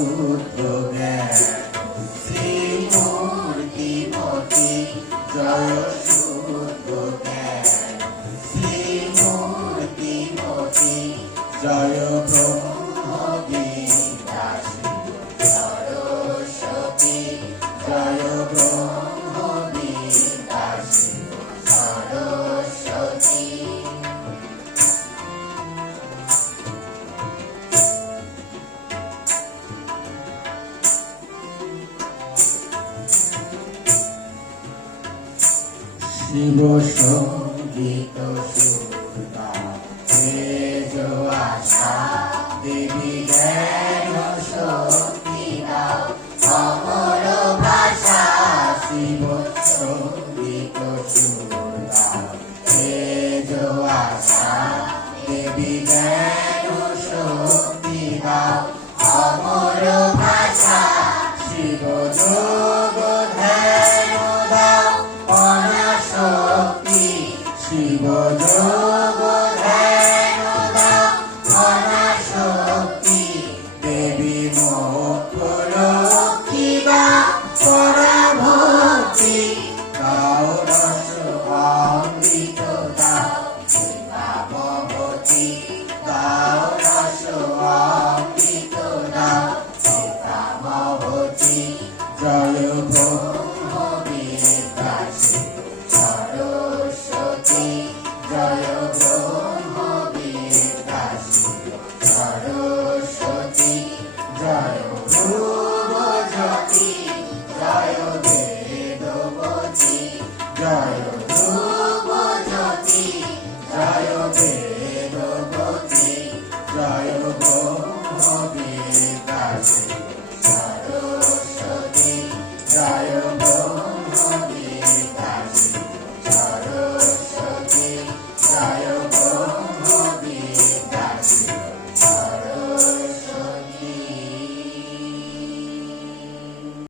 food will সংগীত সুরতা তেজ আশা দেবী জ্ঞান শক্তি দাও অমর ভাষা শিব সংগীত সুরতা তেজ আশা দেবী জ্ঞান শক্তি দাও অমর ভাষা শিব জয় ধ্রুবজ্যোতি জয় বেদবতী জয়